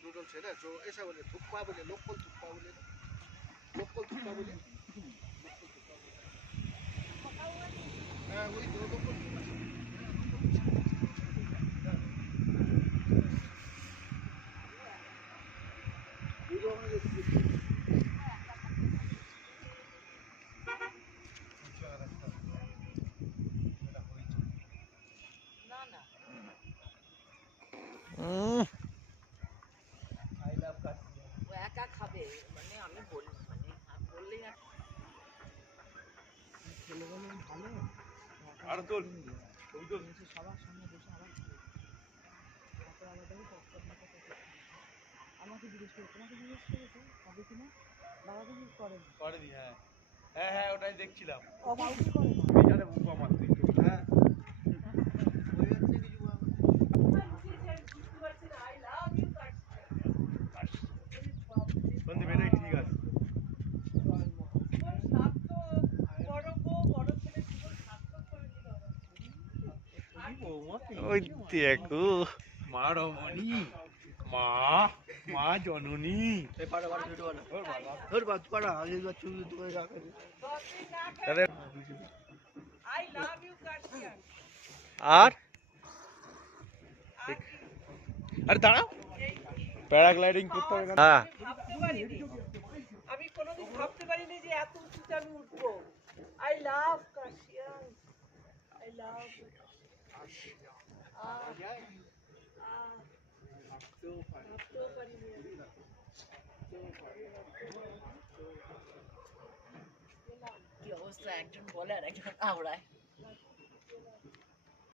doodles है ना जो ऐसा बोले थुक्पा बोले लोकल थुक्पा बोले हाँ वही दो लोकल খাবে মানে আমি বলি মানে বললেই ভালো আর তোর সবার সামনে বসে আবার আমাকে জিজ্ঞেস করে তোমাকে জিজ্ঞেস করেছে খাবে কিনা বাবাকে জিজ্ঞেস করেন করেনি হ্যাঁ হ্যাঁ হ্যাঁ ওটাই দেখছিলাম কাউকে করে না বেচারে বুবা মারতে হ্যাঁ বন্ধু বেটাই ঠিক আছে ওই দেখো মা রমণী মা মা জননী আর আরে দাঁড়াও প্যারাগ্লাইডিং করতে হবে না আমি কোনোদিন ভাবতে পারিনি যে এত উঁচুতে আমি উঠবো আই লাভ কাশিয়ান আই লাভ কি অবস্থা একজন বলে আর একজন আওড়ায়